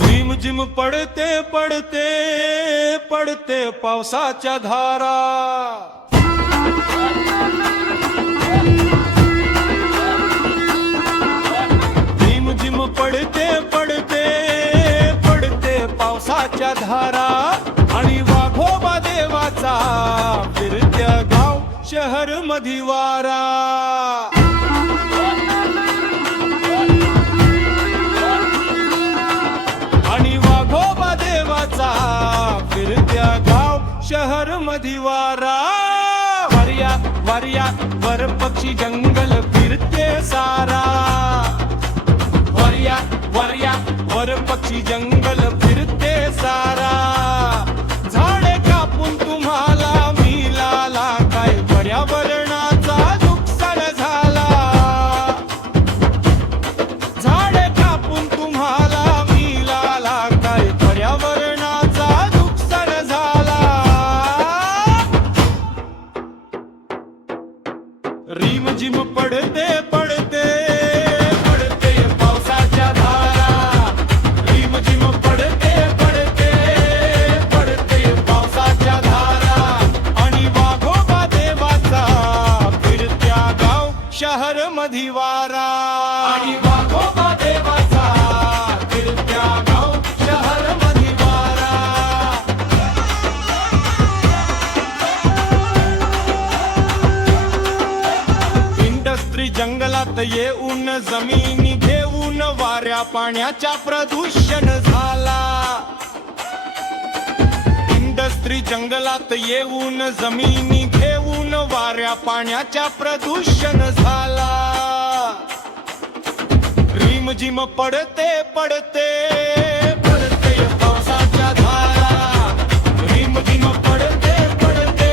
रिमझिम पडते पडते पडते पावसाच्या धारा, रिमझिम पडते पडते पडते पावसाच्या धारा, आणि वाघोबा देवाचा फिरत्या गाव शहर मधी वारा. आणि वाघोबा देवाचा फिरत्या गाव शहर मधी वारा. वर्या वर्या वर पक्षी जंगल फिरते सारा, वर्या वर्या वर पक्षी जंगल फिरते सारा. झाडे कापून तुम्हाला मिळाला काय पर्यावरणाचा नुकसान झाला, झाडे कापून तुम्हाला मिळाला काय पर्यावरणाचा नुकसान झाला. रिमझिम पडते पडते पडते पावसाच्या धारा, रिमझिम पडते पडते पडते पावसाच्या धारा. आणि वाघोबा देवाचा फिरत्या गाव शहर मधी वारा, आणि वाघोबा देवाचा फिरत्या गाव शहर मधी वारा. इंडस्ट्री जंगलात येऊन जमिनी घेऊन वाऱ्या पाण्याचा प्रदूषण झाला. इंडस्ट्री जंगलात येऊन जमिनी घेऊन वाऱ्या पाण्याचा प्रदूषण झाला. रिमझिम पडते पडते पडते पावसाच्या धारा, रिमझिम पडते पडते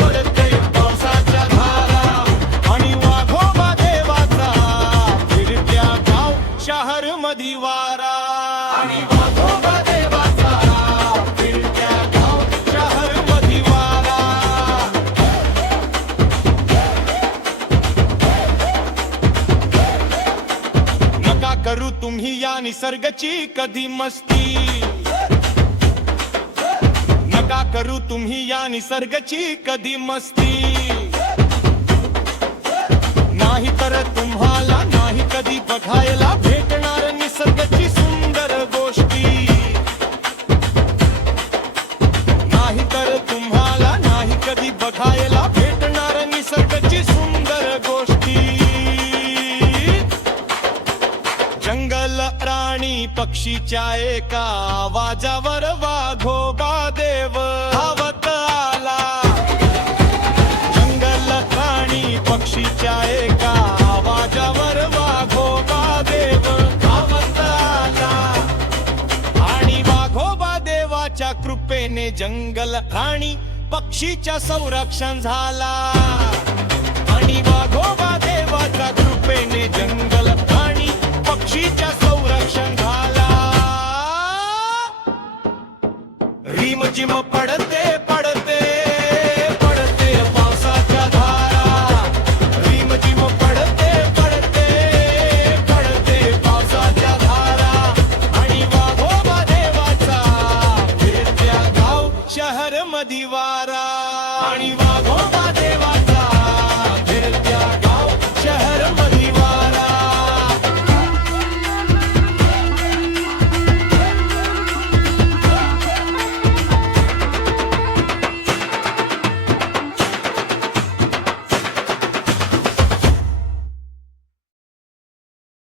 पडते पावसाच्या धारा. आणि वाघोबा देवाचा फिरत्या गाव शहर मधी वारा, आणि वाघोबा देवाचा फिरत्या गाव शहर मधी वारा. नका करू तुम्ही या निसर्गाची कधी मस्ती, नका करू तुम्ही या निसर्गाची कधी मस्ती. नाही तर तुम्हाला नाही कधी बघायला भेटणार निसर्गाची सुंदर गोष्टी, नाही तर तुम्हाला नाही कधी बघायला भेटणार निसर्गाची सुंदर गोष्टी. जंगल प्राणी पक्षीच्या एका आवाजावर वाघोबा देव धावत आला. जंगल प्राणी पक्षीच्या एका आवाजावर वाघोबा देव धावत आला. आणि वाघोबा देवाच्या कृपेने जंगल प्राणी पक्षीच्या संरक्षण झाला. आणि वाघोबा देवाच्या कृपेने जंगल प्राणी पक्षीच्या संरक्षण झाला. रिमझिम पडते पडते पडते पावसाच्या धारा, रिमझिम पडते पडते पडते पावसाच्या धारा. आणि वाघोबा देवाचा फिरत्या गाव शहर मधी वारा, आणि वाघोबा